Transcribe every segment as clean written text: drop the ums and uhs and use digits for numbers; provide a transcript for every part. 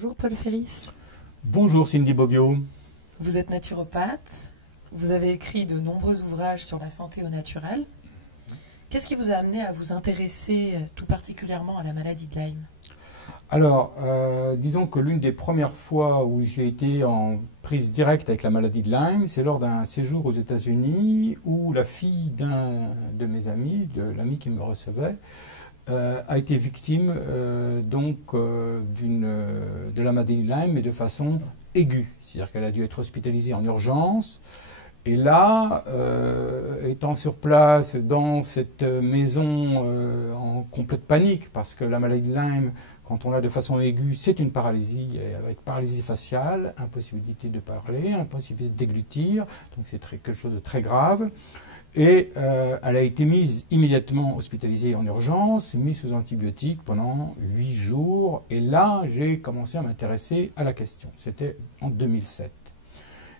Bonjour Paul Ferris. Bonjour Cindy Bobbio. Vous êtes naturopathe, vous avez écrit de nombreux ouvrages sur la santé au naturel. Qu'est-ce qui vous a amené à vous intéresser tout particulièrement à la maladie de Lyme? Alors, disons que l'une des premières fois où j'ai été en prise directe avec la maladie de Lyme, c'est lors d'un séjour aux États-Unis où la fille d'un de mes amis, de l'ami qui me recevait, a été victime de la maladie de Lyme, mais de façon aiguë. C'est-à-dire qu'elle a dû être hospitalisée en urgence. Et là, étant sur place dans cette maison en complète panique, parce que la maladie de Lyme, quand on l'a de façon aiguë, c'est une paralysie, avec paralysie faciale, impossibilité de parler, impossibilité de déglutir, donc c'est quelque chose de très grave. Et elle a été mise immédiatement hospitalisée en urgence, mise sous antibiotiques pendant 8 jours. Et là, j'ai commencé à m'intéresser à la question. C'était en 2007.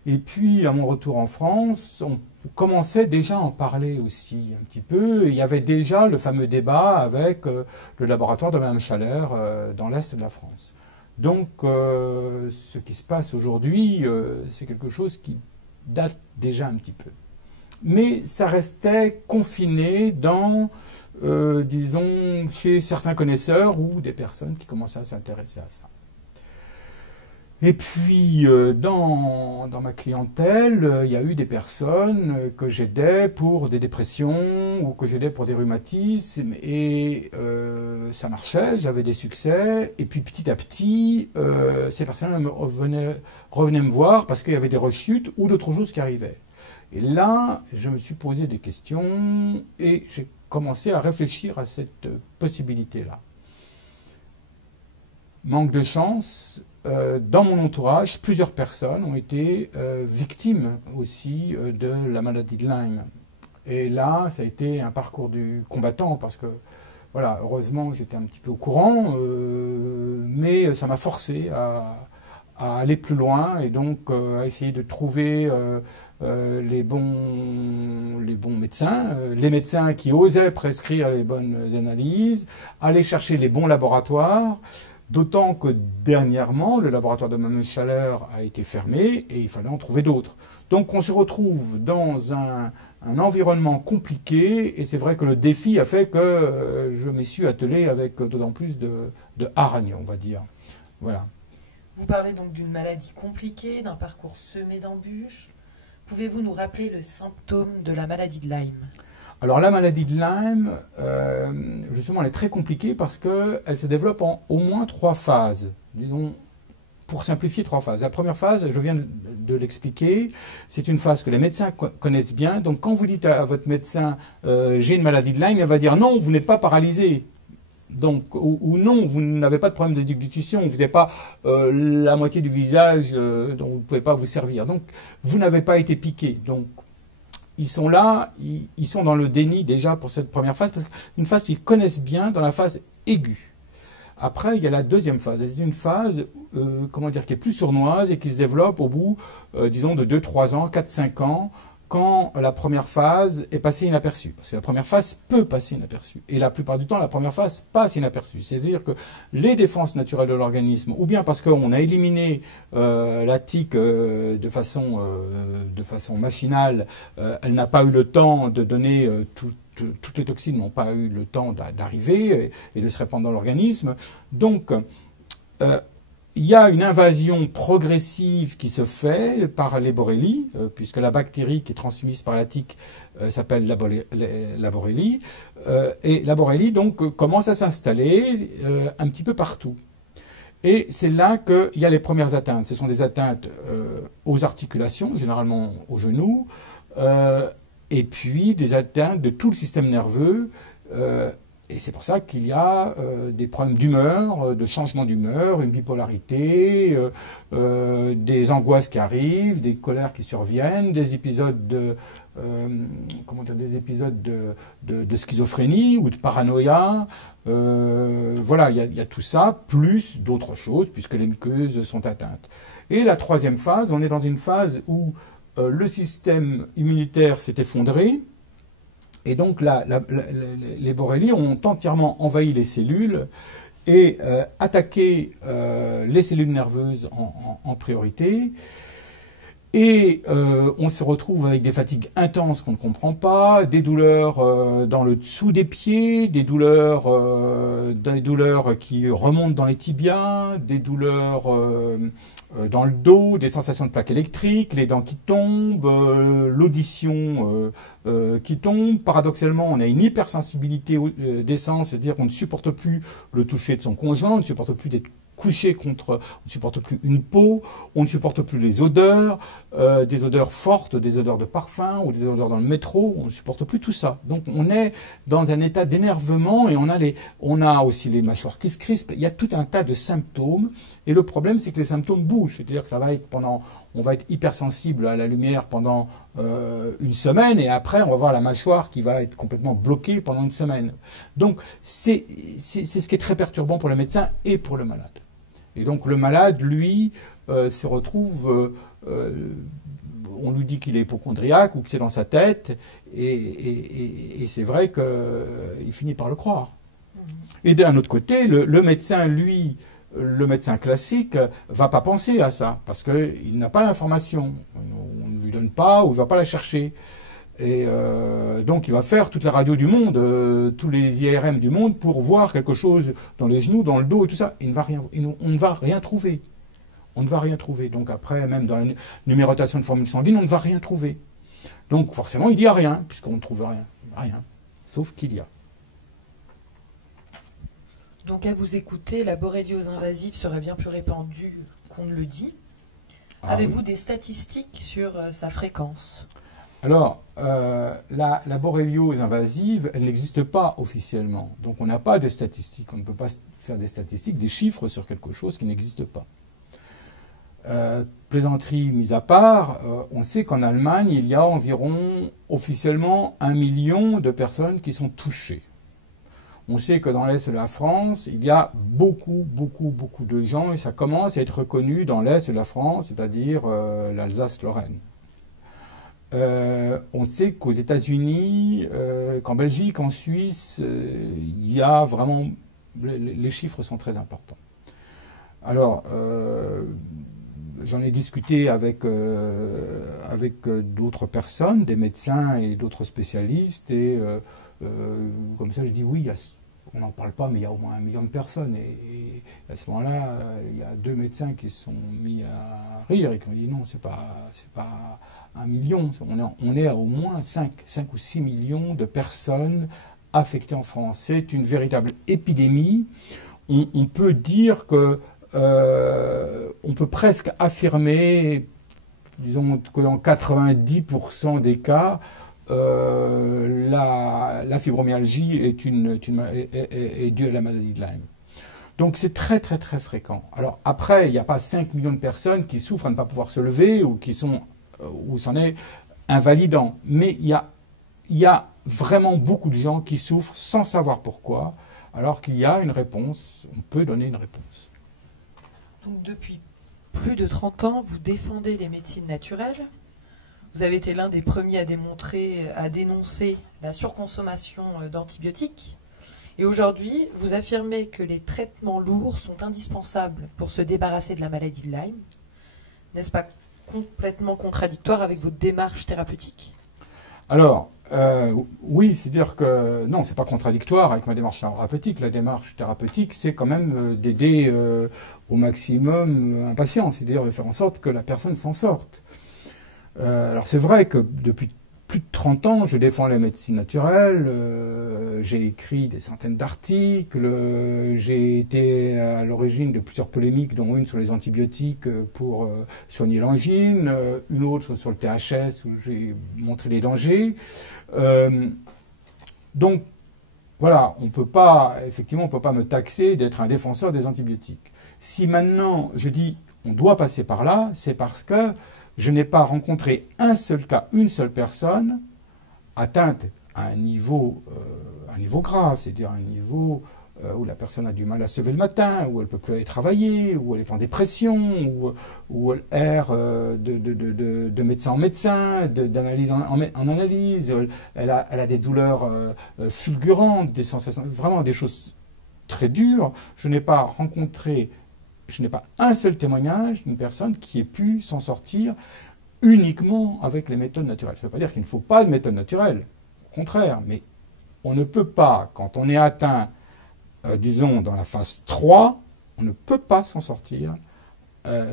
Et puis, à mon retour en France, on commençait déjà à en parler aussi un petit peu. Et il y avait déjà le fameux débat avec le laboratoire de Mme Chaleur dans l'Est de la France. Donc, ce qui se passe aujourd'hui, c'est quelque chose qui date déjà un petit peu. Mais ça restait confiné dans, disons, chez certains connaisseurs ou des personnes qui commençaient à s'intéresser à ça. Et puis, dans ma clientèle, il y a eu des personnes que j'aidais pour des dépressions ou que j'aidais pour des rhumatismes. Et ça marchait, j'avais des succès. Et puis, petit à petit, ces personnes revenaient me voir parce qu'il y avait des rechutes ou d'autres choses qui arrivaient. Et là, je me suis posé des questions et j'ai commencé à réfléchir à cette possibilité-là. Manque de chance, dans mon entourage, plusieurs personnes ont été victimes aussi de la maladie de Lyme. Et là, ça a été un parcours du combattant parce que, voilà, heureusement, j'étais un petit peu au courant, mais ça m'a forcé à aller plus loin et donc à essayer de trouver les bons médecins, les médecins qui osaient prescrire les bonnes analyses, aller chercher les bons laboratoires, d'autant que dernièrement, le laboratoire de Mme Chaleur a été fermé et il fallait en trouver d'autres. Donc on se retrouve dans un environnement compliqué et c'est vrai que le défi a fait que je m'y suis attelé avec d'autant plus de hargne, on va dire. Voilà. Vous parlez donc d'une maladie compliquée, d'un parcours semé d'embûches. Pouvez-vous nous rappeler le symptôme de la maladie de Lyme? Alors la maladie de Lyme, justement, elle est très compliquée parce qu'elle se développe en au moins 3 phases. Disons, pour simplifier, 3 phases. La première phase, je viens de l'expliquer, c'est une phase que les médecins connaissent bien. Donc quand vous dites à votre médecin « j'ai une maladie de Lyme », il va dire « non, vous n'êtes pas paralysé ». Donc, ou non, vous n'avez pas de problème de déglutition, vous n'avez pas la moitié du visage dont vous ne pouvez pas vous servir. Donc, vous n'avez pas été piqué. Donc, ils sont là, ils sont dans le déni déjà pour cette première phase, parce qu'une phase qu'ils connaissent bien dans la phase aiguë. Après, il y a la deuxième phase. C'est une phase, qui est plus sournoise et qui se développe au bout, disons, de 2-3 ans, 4-5 ans, quand la première phase est passée inaperçue. Parce que la première phase peut passer inaperçue. Et la plupart du temps, la première phase passe inaperçue. C'est-à-dire que les défenses naturelles de l'organisme, ou bien parce qu'on a éliminé la tique de façon machinale, elle n'a pas eu le temps de donner toutes les toxines n'ont pas eu le temps d'arriver et de se répandre dans l'organisme. Donc, il y a une invasion progressive qui se fait par les Borrelia, puisque la bactérie qui est transmise par la tique s'appelle la Borrelia. Et la Borrelia, donc, commence à s'installer un petit peu partout. Et c'est là qu'il y a les premières atteintes. Ce sont des atteintes aux articulations, généralement aux genoux, et puis des atteintes de tout le système nerveux. Et c'est pour ça qu'il y a des problèmes d'humeur, de changement d'humeur, une bipolarité, des angoisses qui arrivent, des colères qui surviennent, des épisodes de schizophrénie ou de paranoïa. Voilà, il y a tout ça, plus d'autres choses, puisque les muqueuses sont atteintes. Et la troisième phase, on est dans une phase où le système immunitaire s'est effondré. Et donc les Borrelia ont entièrement envahi les cellules et attaquer les cellules nerveuses en priorité. Et on se retrouve avec des fatigues intenses qu'on ne comprend pas, des douleurs dans le dessous des pieds, des douleurs qui remontent dans les tibias, des douleurs dans le dos, des sensations de plaques électriques, les dents qui tombent, l'audition qui tombe. Paradoxalement, on a une hypersensibilité des sens, c'est-à-dire qu'on ne supporte plus le toucher de son conjoint, on ne supporte plus d'être couché contre, on ne supporte plus une peau, on ne supporte plus les odeurs, des odeurs fortes, des odeurs de parfum ou des odeurs dans le métro, on ne supporte plus tout ça. Donc on est dans un état d'énervement et on a aussi les mâchoires qui se crispent, il y a tout un tas de symptômes et le problème c'est que les symptômes bougent, c'est-à-dire que ça va être on va être hypersensible à la lumière pendant une semaine et après on va voir la mâchoire qui va être complètement bloquée pendant une semaine. Donc c'est ce qui est très perturbant pour le médecin et pour le malade. Et donc le malade, lui, se retrouve, on lui dit qu'il est hypocondriaque ou que c'est dans sa tête, et c'est vrai qu'il finit par le croire. Et d'un autre côté, le médecin, lui, le médecin classique, va pas penser à ça, parce qu'il n'a pas l'information. On ne lui donne pas ou il ne va pas la chercher. Et donc il va faire toutes les radios du monde, tous les IRM du monde pour voir quelque chose dans les genoux, dans le dos et tout ça. On ne va rien trouver. On ne va rien trouver. Donc après, même dans la numérotation de formules sanguines, on ne va rien trouver. Donc forcément, il n'y a rien, puisqu'on ne trouve rien. Rien. Sauf qu'il y a. Donc à vous écouter, la borréliose invasive serait bien plus répandue qu'on ne le dit. Avez-vous des statistiques sur sa fréquence ? Alors, la borréliose invasive, elle n'existe pas officiellement. Donc on n'a pas de statistiques. On ne peut pas faire des statistiques, des chiffres sur quelque chose qui n'existe pas. Plaisanterie mise à part, on sait qu'en Allemagne, il y a environ officiellement 1 million de personnes qui sont touchées. On sait que dans l'Est de la France, il y a beaucoup de gens, et ça commence à être reconnu dans l'Est de la France, c'est-à-dire l'Alsace-Lorraine. On sait qu'aux États-Unis, qu'en Belgique, en Suisse, il y a vraiment... Les chiffres sont très importants. Alors, j'en ai discuté avec d'autres personnes, des médecins et d'autres spécialistes, et comme ça je dis oui, on n'en parle pas, mais il y a au moins 1 million de personnes. Et à ce moment-là, il y a 2 médecins qui se sont mis à rire et qui ont dit non, c'est pas 1 million. On est à au moins 5 ou 6 millions de personnes affectées en France. C'est une véritable épidémie. On peut dire que on peut presque affirmer, disons que dans 90% des cas, la fibromyalgie est due à la maladie de Lyme. Donc c'est très fréquent. Alors après, il n'y a pas 5 millions de personnes qui souffrent à ne pas pouvoir se lever ou où c'en est invalidant. Mais il y a vraiment beaucoup de gens qui souffrent sans savoir pourquoi, alors qu'il y a une réponse, on peut donner une réponse. Donc depuis plus de 30 ans, vous défendez les médecines naturelles. Vous avez été l'un des premiers à dénoncer la surconsommation d'antibiotiques. Et aujourd'hui, vous affirmez que les traitements lourds sont indispensables pour se débarrasser de la maladie de Lyme. N'est-ce pas complètement contradictoire avec votre démarche thérapeutique ? Alors, oui, c'est-à-dire que non, c'est pas contradictoire avec ma démarche thérapeutique. La démarche thérapeutique, c'est quand même d'aider au maximum un patient, c'est-à-dire de faire en sorte que la personne s'en sorte. Alors c'est vrai que depuis plus de 30 ans, je défends la médecine naturelle, j'ai écrit des centaines d'articles, j'ai été à l'origine de plusieurs polémiques, dont une sur les antibiotiques pour soigner l'angine, une autre sur le THS où j'ai montré les dangers. Donc voilà, on peut pas me taxer d'être un défenseur des antibiotiques. Si maintenant je dis on doit passer par là, c'est parce que je n'ai pas rencontré un seul cas, une seule personne atteinte à un niveau grave, c'est-à-dire un niveau où la personne a du mal à se lever le matin, où elle ne peut plus aller travailler, où elle est en dépression, où elle erre de médecin en médecin, d'analyse en analyse, elle a des douleurs fulgurantes, des sensations, vraiment des choses très dur, je n'ai pas rencontré, je n'ai pas un seul témoignage d'une personne qui ait pu s'en sortir uniquement avec les méthodes naturelles. Ça ne veut pas dire qu'il ne faut pas de méthode naturelle, au contraire, mais on ne peut pas, quand on est atteint, disons, dans la phase 3, on ne peut pas s'en sortir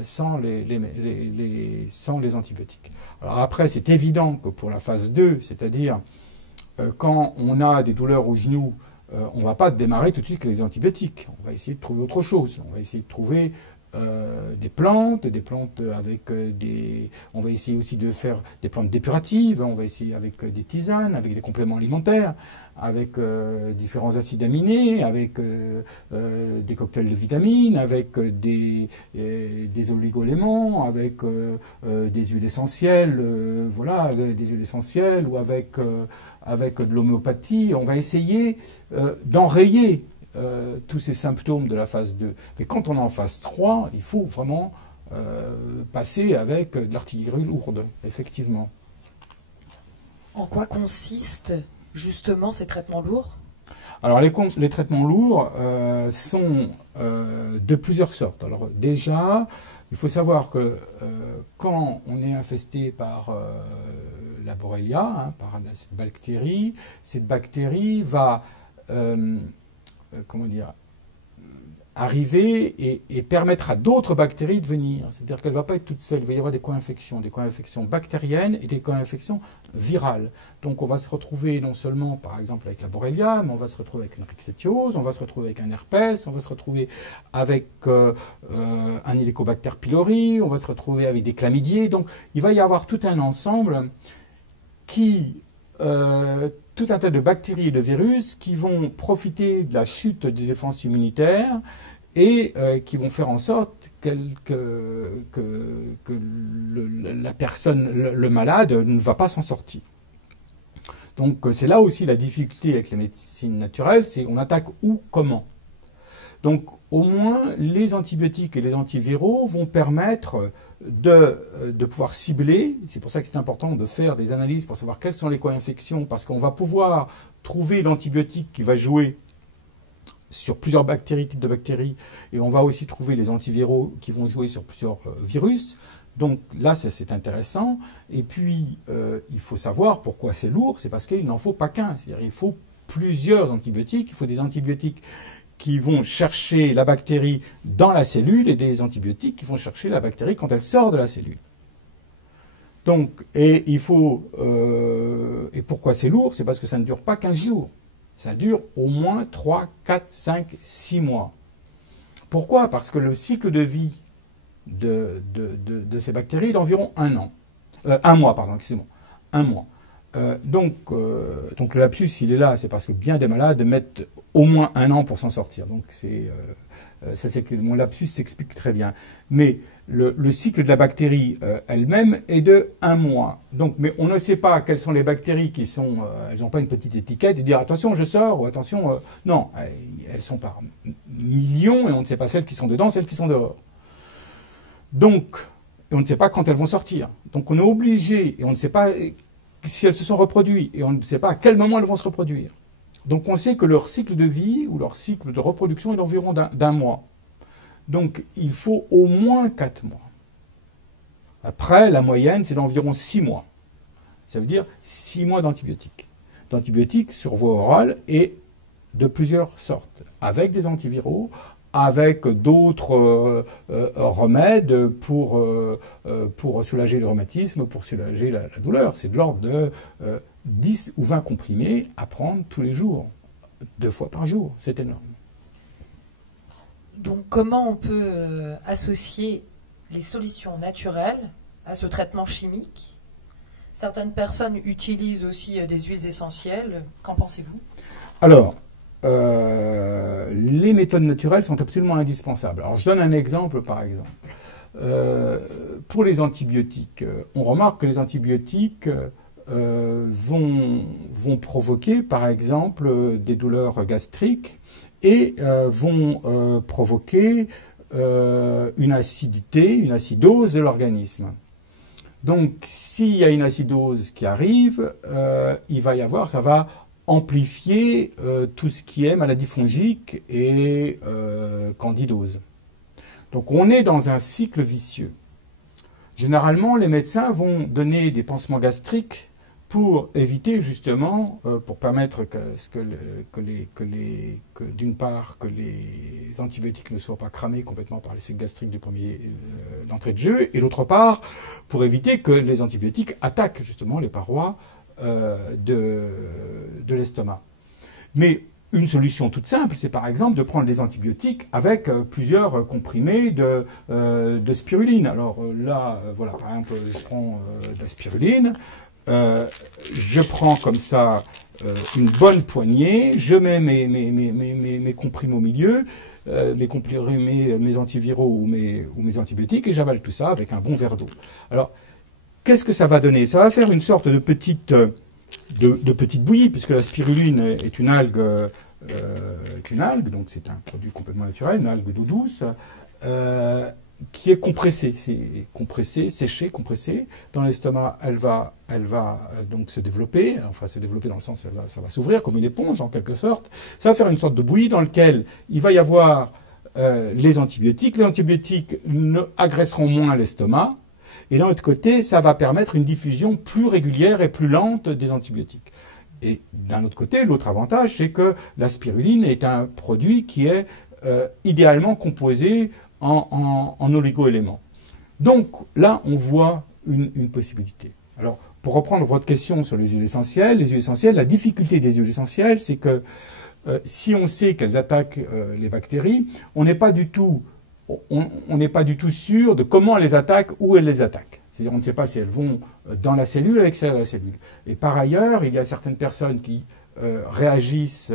sans les antibiotiques. Alors après, c'est évident que pour la phase 2, c'est-à-dire quand on a des douleurs au genou, on ne va pas démarrer tout de suite avec les antibiotiques. On va essayer de trouver autre chose. On va essayer de trouver des plantes avec des... On va essayer aussi de faire des plantes dépuratives. On va essayer avec des tisanes, avec des compléments alimentaires, avec différents acides aminés, avec des cocktails de vitamines, avec des oligo-éléments, avec des huiles essentielles, voilà, des huiles essentielles, ou avec de l'homéopathie. On va essayer d'enrayer tous ces symptômes de la phase 2. Mais quand on est en phase 3, il faut vraiment passer avec de l'artillerie lourde, effectivement. En quoi consistent justement ces traitements lourds? Alors les traitements lourds sont de plusieurs sortes. Alors déjà, il faut savoir que quand on est infesté par la Borrelia, par cette bactérie va arriver et permettre à d'autres bactéries de venir. C'est-à-dire qu'elle ne va pas être toute seule. Il va y avoir des co-infections bactériennes et des co-infections virales. Donc on va se retrouver non seulement, par exemple, avec la Borrelia, mais on va se retrouver avec une rickétiose, on va se retrouver avec un herpès, on va se retrouver avec un Helicobacter pylori, on va se retrouver avec des chlamydiés. Donc il va y avoir tout un ensemble tout un tas de bactéries et de virus qui vont profiter de la chute des défenses immunitaires et qui vont faire en sorte que la personne, le malade, ne va pas s'en sortir. Donc c'est là aussi la difficulté avec les médecines naturelles, c'est on attaque où, comment. Donc au moins les antibiotiques et les antiviraux vont permettre de pouvoir cibler. C'est pour ça que c'est important de faire des analyses pour savoir quelles sont les co-infections, parce qu'on va pouvoir trouver l'antibiotique qui va jouer sur plusieurs types de bactéries, et on va aussi trouver les antiviraux qui vont jouer sur plusieurs virus. Donc là, c'est intéressant. Et puis, il faut savoir pourquoi c'est lourd. C'est parce qu'il n'en faut pas qu'un. C'est-à-dire il faut plusieurs antibiotiques. Il faut des antibiotiques qui vont chercher la bactérie dans la cellule et des antibiotiques qui vont chercher la bactérie quand elle sort de la cellule. Donc, et pourquoi c'est lourd? C'est parce que ça ne dure pas 15 jours. Ça dure au moins 3, 4, 5, 6 mois. Pourquoi? Parce que le cycle de vie de ces bactéries est d'environ 1 an. 1 mois, pardon, excusez-moi. 1 mois. Donc le lapsus, il est là, c'est parce que bien des malades mettent au moins 1 an pour s'en sortir. Donc mon lapsus s'explique très bien. Mais le cycle de la bactérie elle-même est de 1 mois. Donc, mais on ne sait pas quelles sont les bactéries qui sont, elles n'ont pas une petite étiquette et dire attention je sors ou attention, non, elles sont par millions et on ne sait pas celles qui sont dedans, celles qui sont dehors. Donc, on ne sait pas quand elles vont sortir. Donc on est obligé, et on ne sait pas si elles se sont reproduites, et on ne sait pas à quel moment elles vont se reproduire. Donc on sait que leur cycle de vie ou leur cycle de reproduction est d'environ d'1 mois. Donc il faut au moins 4 mois. Après, la moyenne, c'est d'environ 6 mois. Ça veut dire 6 mois d'antibiotiques. D'antibiotiques sur voie orale et de plusieurs sortes, avec des antiviraux, avec d'autres remèdes pour soulager le rhumatisme, pour soulager la douleur. C'est de l'ordre de 10 ou 20 comprimés à prendre tous les jours, 2 fois par jour. C'est énorme. Donc comment on peut associer les solutions naturelles à ce traitement chimique? Certaines personnes utilisent aussi des huiles essentielles. Qu'en pensez-vous? Alors, les méthodes naturelles sont absolument indispensables. Alors, je donne un exemple, par exemple. Pour les antibiotiques, on remarque que les antibiotiques vont provoquer, par exemple, des douleurs gastriques et vont provoquer une acidose de l'organisme. Donc, s'il y a une acidose qui arrive, il va y avoir, ça va amplifier tout ce qui est maladie fongique et candidose. Donc on est dans un cycle vicieux. Généralement, les médecins vont donner des pansements gastriques pour éviter justement, pour permettre d'une part que les antibiotiques ne soient pas cramés complètement par les sucs gastriques d'entrée de jeu, et d'autre part pour éviter que les antibiotiques attaquent justement les parois de l'estomac. Mais une solution toute simple, c'est par exemple de prendre des antibiotiques avec plusieurs comprimés de spiruline. Alors là, voilà, par exemple, je prends de la spiruline, je prends comme ça une bonne poignée, je mets mes comprimés au milieu, mes antiviraux ou mes antibiotiques, et j'avale tout ça avec un bon verre d'eau. Alors, qu'est-ce que ça va donner? Ça va faire une sorte de petite bouillie, puisque la spiruline est une algue, donc c'est un produit complètement naturel, une algue d'eau douce, qui est compressée. C'est compressé, séché, compressé. Dans l'estomac, elle va donc se développer, enfin se développer dans le sens, ça va s'ouvrir comme une éponge en quelque sorte. Ça va faire une sorte de bouillie dans laquelle il va y avoir les antibiotiques. Les antibiotiques agresseront moins l'estomac. Et d'un autre côté, ça va permettre une diffusion plus régulière et plus lente des antibiotiques. Et d'un autre côté, l'autre avantage, c'est que la spiruline est un produit qui est idéalement composé en oligo-éléments. Donc là, on voit une possibilité. Alors, pour reprendre votre question sur les huiles essentielles, la difficulté des huiles essentielles, c'est que si on sait qu'elles attaquent les bactéries, on n'est pas du tout sûr de comment elles les attaquent, où elles les attaquent. C'est-à-dire on ne sait pas si elles vont dans la cellule, à l'extérieur de la cellule. Et par ailleurs, il y a certaines personnes qui réagissent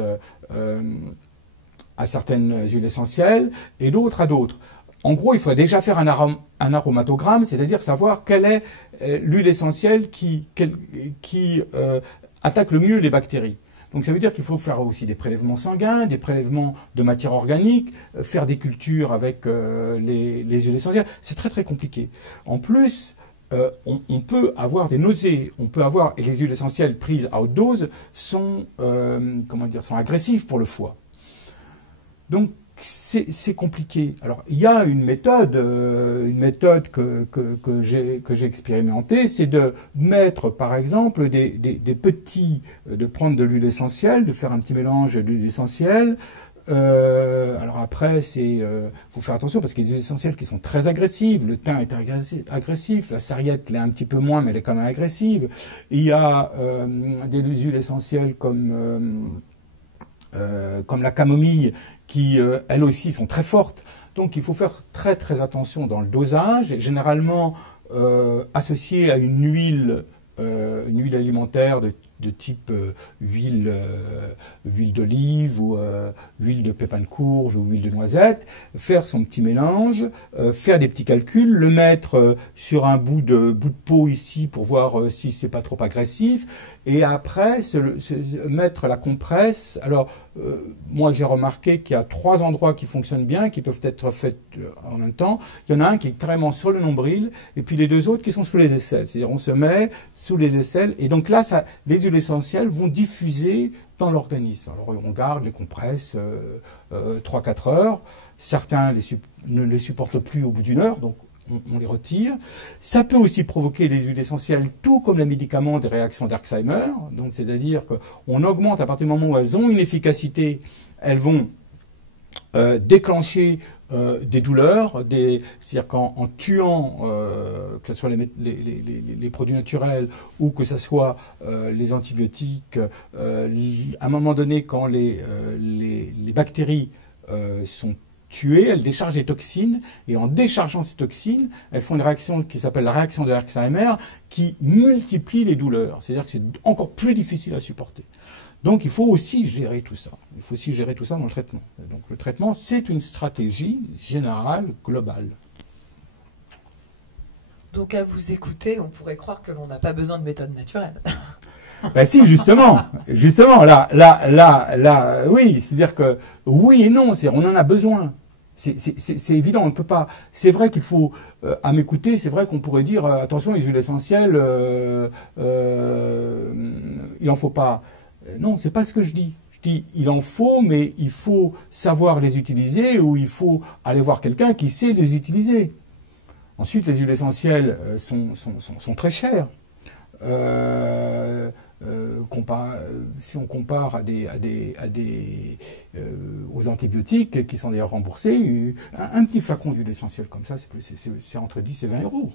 à certaines huiles essentielles et d'autres à d'autres. En gros, il faut déjà faire un aromatogramme, c'est-à-dire savoir quelle est l'huile essentielle qui attaque le mieux les bactéries. Donc ça veut dire qu'il faut faire aussi des prélèvements sanguins, des prélèvements de matière organique, faire des cultures avec les huiles essentielles. C'est très très compliqué. En plus, on peut avoir des nausées, et les huiles essentielles prises à haute dose sont agressives pour le foie. Donc c'est compliqué. Alors il y a une méthode que j'ai expérimentée, c'est de mettre par exemple de prendre de l'huile essentielle, de faire un petit mélange d'huile essentielle. Alors après, faut faire attention parce qu'il y a des huiles essentielles qui sont très agressives. Le thym est agressif, la sarriette l'est un petit peu moins, mais elle est quand même agressive. Il y a des huiles essentielles comme la camomille qui, elles aussi, sont très fortes. Donc il faut faire très très attention dans le dosage, et généralement associé à une huile alimentaire de type huile d'olive ou huile de pépins de courge ou huile de noisette, faire son petit mélange, faire des petits calculs, le mettre sur un bout de peau ici pour voir si c'est pas trop agressif, et après mettre la compresse. Alors moi j'ai remarqué qu'il y a 3 endroits qui fonctionnent bien, qui peuvent être faits en même temps. Il y en a un qui est carrément sur le nombril, et puis les 2 autres qui sont sous les aisselles. C'est-à-dire on se met sous les aisselles, et donc là les huiles essentielles vont diffuser dans l'organisme. Alors on garde les compresses 3-4 heures. Certains ne les supportent plus au bout d'1 heure, donc on les retire. Ça peut aussi provoquer les huiles essentielles, tout comme les médicaments, des réactions d'Alzheimer. Donc c'est-à-dire qu'on augmente à partir du moment où elles ont une efficacité, elles vont déclencher des douleurs, c'est-à-dire qu'en tuant, que ce soit les produits naturels ou que ce soit les antibiotiques, à un moment donné, quand les bactéries sont tuées, elles déchargent des toxines, et en déchargeant ces toxines, elles font une réaction qui s'appelle la réaction de Alzheimer, qui multiplie les douleurs. C'est-à-dire que c'est encore plus difficile à supporter. Donc il faut aussi gérer tout ça. Il faut aussi gérer tout ça dans le traitement. Donc le traitement, c'est une stratégie générale, globale. Donc à vous écouter, on pourrait croire que l'on n'a pas besoin de méthode naturelle. Ben si, justement, là, oui, c'est-à-dire que oui et non, on en a besoin. C'est évident, on ne peut pas. C'est vrai qu'il faut, à m'écouter, c'est vrai qu'on pourrait dire attention, les huiles essentielles, il n'en faut pas. Non, c'est pas ce que je dis. Je dis, il en faut, mais il faut savoir les utiliser ou il faut aller voir quelqu'un qui sait les utiliser. Ensuite, les huiles essentielles sont très chères. Si on compare aux antibiotiques qui sont d'ailleurs remboursés, un petit flacon d'huile essentielle comme ça, c'est entre 10 et 20 euros.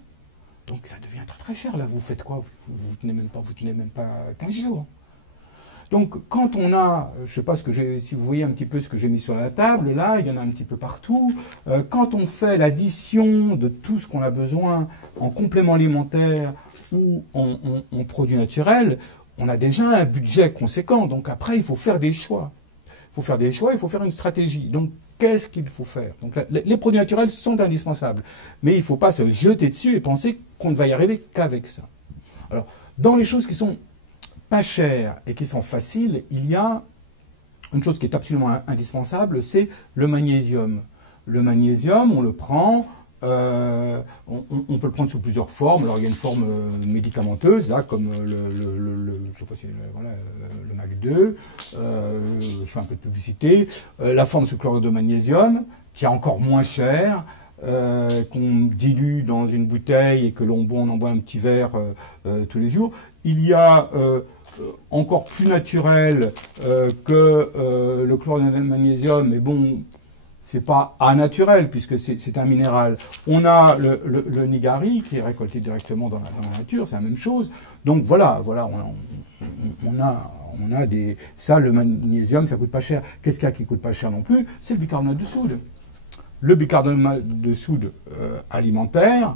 Donc ça devient très très cher. Là, vous faites quoi? Vous tenez même pas 15 jours. Donc quand on a, je ne sais pas si vous voyez un petit peu ce que j'ai mis sur la table, là, il y en a un petit peu partout. Quand on fait l'addition de tout ce qu'on a besoin en complément alimentaire ou en produits naturels, on a déjà un budget conséquent. Donc après, il faut faire des choix. Il faut faire des choix, il faut faire une stratégie. Donc qu'est-ce qu'il faut faire? Donc les produits naturels sont indispensables. Mais il ne faut pas se jeter dessus et penser qu'on ne va y arriver qu'avec ça. Alors, dans les choses qui sont pas chères et qui sont faciles, il y a une chose qui est absolument indispensable, c'est le magnésium. Le magnésium, on le prend, on peut le prendre sous plusieurs formes. Alors il y a une forme médicamenteuse, là, comme je sais pas si, voilà, le MAC2, je fais un peu de publicité, la forme sous chlorure de magnésium, qui est encore moins chère, qu'on dilue dans une bouteille et que l'on en boit un petit verre tous les jours. Il y a encore plus naturel que le chlorure de magnésium, mais bon, c'est pas naturel puisque c'est un minéral. On a le nigari qui est récolté directement dans la nature, c'est la même chose. Donc voilà, on a des. Ça, le magnésium, ça coûte pas cher. Qu'est-ce qu'il y a qui coûte pas cher non plus? C'est le bicarbonate de soude. Le bicarbonate de soude alimentaire,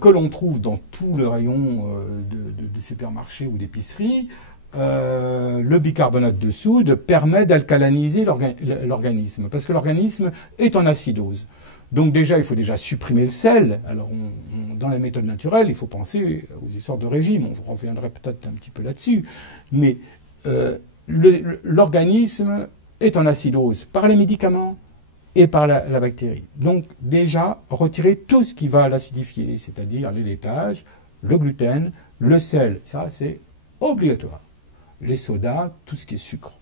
que l'on trouve dans tout le rayon de supermarchés ou d'épiceries, le bicarbonate de soude permet d'alcaliniser l'organisme, parce que l'organisme est en acidose. Donc déjà, il faut déjà supprimer le sel. Alors, dans les méthodes naturelles, il faut penser aux histoires de régime. On reviendrait peut-être un petit peu là-dessus. Mais l'organisme est en acidose par les médicaments et par la bactérie. Donc déjà, retirer tout ce qui va l'acidifier, c'est-à-dire les laitages, le gluten, le sel. Ça, c'est obligatoire. Les sodas, tout ce qui est sucre.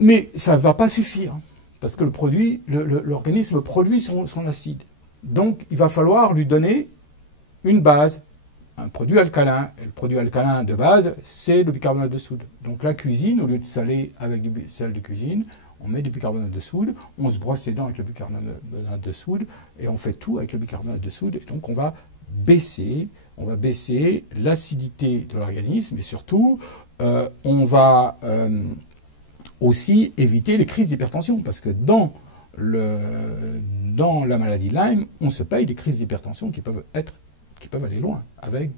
Mais ça ne va pas suffire, parce que l'organisme produit son acide. Donc, il va falloir lui donner une base, un produit alcalin. Et le produit alcalin de base, c'est le bicarbonate de soude. Donc, la cuisine, au lieu de saler avec du sel de cuisine, on met du bicarbonate de soude, on se brosse les dents avec le bicarbonate de soude, et on fait tout avec le bicarbonate de soude. Et donc, on va baisser l'acidité de l'organisme, et surtout, on va aussi éviter les crises d'hypertension, parce que dans la maladie de Lyme, on se paye des crises d'hypertension qui peuvent aller loin, avec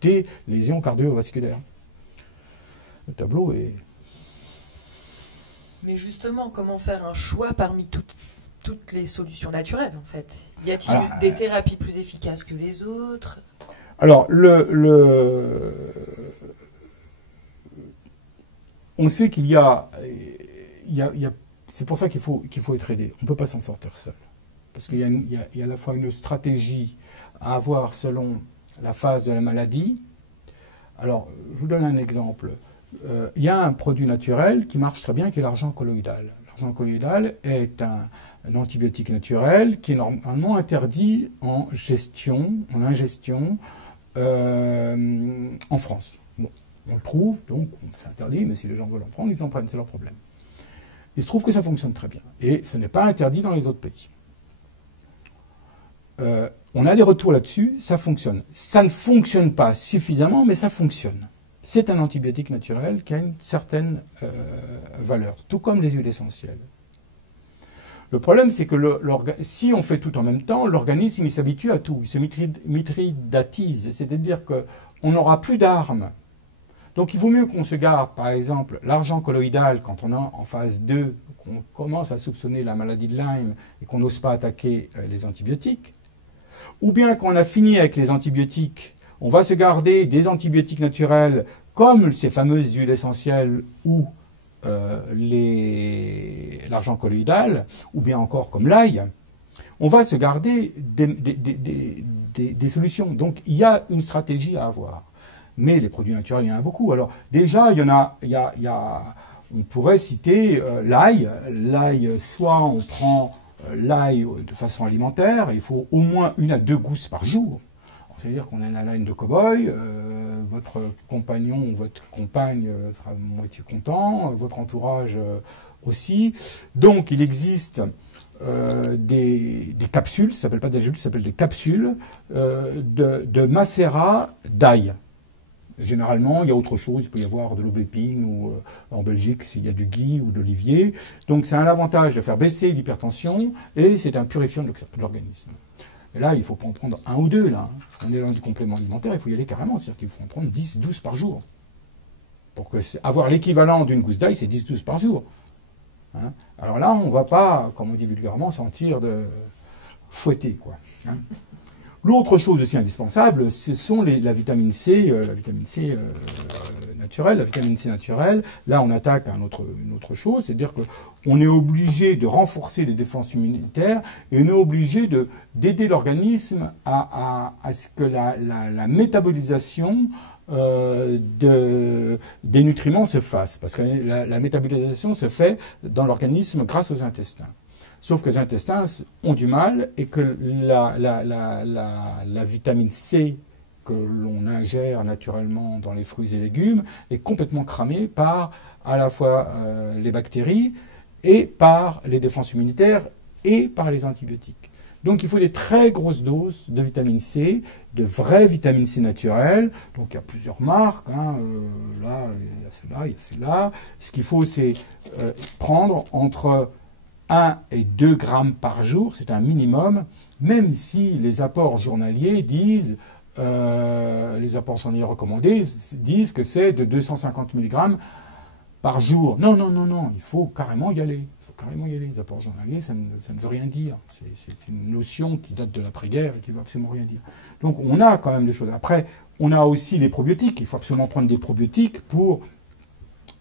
des lésions cardiovasculaires. Le tableau est... Mais justement, comment faire un choix parmi toutes les solutions naturelles, en fait? Y a-t-il des thérapies plus efficaces que les autres? Alors, on sait qu'il y a c'est pour ça qu'il faut être aidé. On ne peut pas s'en sortir seul. Parce qu'il y a à la fois une stratégie à avoir selon la phase de la maladie. Alors, je vous donne un exemple. Il y a un produit naturel qui marche très bien, qui est l'argent colloïdal. L'argent colloïdal est un antibiotique naturel qui est normalement interdit en ingestion en France. Bon, on le trouve, donc c'est interdit, mais si les gens veulent en prendre, ils en prennent, c'est leur problème. Il se trouve que ça fonctionne très bien. Et ce n'est pas interdit dans les autres pays. On a des retours là-dessus, ça fonctionne. Ça ne fonctionne pas suffisamment, mais ça fonctionne. C'est un antibiotique naturel qui a une certaine valeur, tout comme les huiles essentielles. Le problème, c'est que si on fait tout en même temps, l'organisme s'habitue à tout, il se mitridatise, c'est-à-dire qu'on n'aura plus d'armes. Donc il vaut mieux qu'on se garde, par exemple, l'argent colloïdal quand on est en phase 2, qu'on commence à soupçonner la maladie de Lyme et qu'on n'ose pas attaquer les antibiotiques, ou bien qu'on a fini avec les antibiotiques, on va se garder des antibiotiques naturels comme ces fameuses huiles essentielles ou l'argent colloïdal, ou bien encore comme l'ail. On va se garder des solutions. Donc il y a une stratégie à avoir. Mais les produits naturels, il y en a beaucoup. Alors déjà, on pourrait citer l'ail. L'ail, soit on prend l'ail de façon alimentaire, il faut au moins 1 à 2 gousses par jour. C'est-à-dire qu'on a une laine de cow-boy, votre compagnon ou votre compagne sera moitié content, votre entourage aussi. Donc il existe des capsules, ça ne s'appelle pas des gélules, ça s'appelle des capsules de macérat d'ail. Généralement, il y a autre chose, il peut y avoir de l'aubépine ou en Belgique, s'il y a du gui ou de l'olivier. Donc c'est un avantage de faire baisser l'hypertension et c'est un purifiant de l'organisme. Et là, il faut pas en prendre 1 ou 2. Là. On est dans du complément alimentaire, il faut y aller carrément. C'est-à-dire qu'il faut en prendre 10, 12 par jour. Pour avoir l'équivalent d'une gousse d'ail, c'est 10, 12 par jour. Hein. Alors là, on ne va pas, comme on dit vulgairement, sentir de fouetter, quoi. Hein. L'autre chose aussi indispensable, ce sont la vitamine C, naturelle. La vitamine C naturelle, là on attaque une autre chose, c'est-à-dire qu'on est obligé de renforcer les défenses immunitaires et on est obligé d'aider l'organisme à ce que la métabolisation des nutriments se fasse. Parce que la métabolisation se fait dans l'organisme grâce aux intestins. Sauf que les intestins ont du mal et que la vitamine C que l'on ingère naturellement dans les fruits et légumes est complètement cramée par à la fois les bactéries et par les défenses immunitaires et par les antibiotiques. Donc il faut des très grosses doses de vitamine C, de vraie vitamine C naturelle. Donc il y a plusieurs marques. Hein. Là, il y a celle-là, il y a celle-là. Ce qu'il faut, c'est prendre entre 1 et 2 grammes par jour, c'est un minimum, même si les apports journaliers disent, les apports journaliers recommandés disent que c'est de 250 mg par jour. Non, non, non, non, il faut carrément y aller. Il faut carrément y aller. Les apports journaliers, ça ne veut rien dire. C'est une notion qui date de l'après-guerre et qui ne veut absolument rien dire. Donc on a quand même des choses. Après, on a aussi les probiotiques. Il faut absolument prendre des probiotiques pour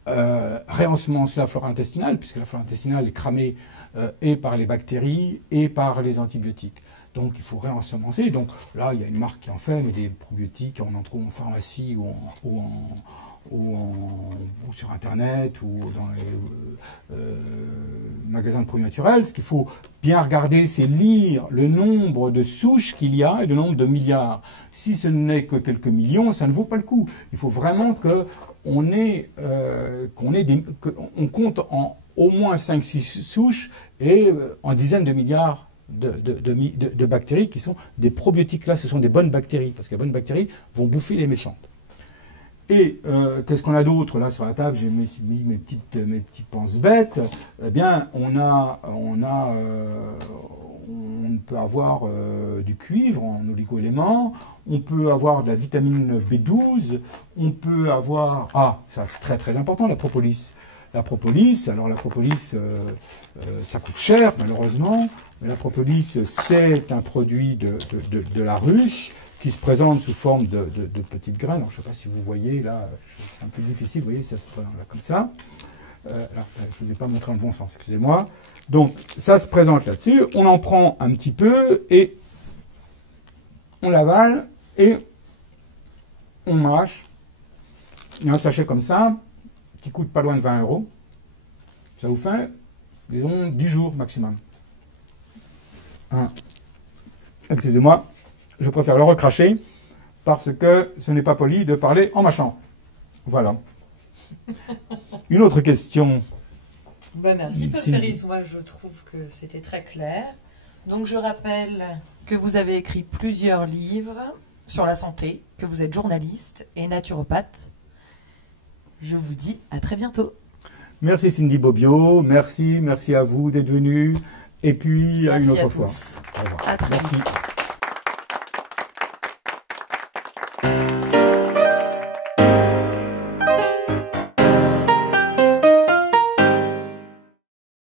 réensemencer la flore intestinale, puisque la flore intestinale est cramée et par les bactéries et par les antibiotiques. Donc il faut réensemencer. Donc là, il y a une marque qui en fait, mais des probiotiques, on en trouve en pharmacie ou sur Internet ou dans les magasins de produits naturels. Ce qu'il faut bien regarder, c'est lire le nombre de souches qu'il y a et le nombre de milliards. Si ce n'est que quelques millions, ça ne vaut pas le coup. Il faut vraiment qu'on compte en au moins 5-6 souches et en dizaines de milliards de bactéries qui sont des probiotiques. Là, ce sont des bonnes bactéries, parce que les bonnes bactéries vont bouffer les méchantes. Et qu'est-ce qu'on a d'autre? Là, sur la table, j'ai mis mes petites penses-bêtes. Eh bien, on peut avoir du cuivre en oligo-éléments, on peut avoir de la vitamine B12, on peut avoir... Ah, ça c'est très très important, la propolis. La propolis, ça coûte cher malheureusement, mais la propolis c'est un produit de la ruche qui se présente sous forme de petites graines. Alors, je ne sais pas si vous voyez là, c'est un peu difficile, vous voyez, ça se présente là comme ça. Alors, je ne vous ai pas montré dans le bon sens, excusez-moi. Donc ça se présente là-dessus, on en prend un petit peu et on l'avale et on mâche. Il y a un sachet comme ça, qui coûte pas loin de 20 €. Ça vous fait, disons, 10 jours maximum. Hein. Excusez-moi, je préfère le recracher parce que ce n'est pas poli de parler en mâchant. Voilà. Une autre question. Ben merci, Paul Ferris. Moi, je trouve que c'était très clair. Donc, je rappelle que vous avez écrit plusieurs livres sur la santé, que vous êtes journaliste et naturopathe. Je vous dis à très bientôt. Merci Cindy Bobbio, merci à vous d'être venu, et puis à une autre fois. Au revoir. À très bientôt.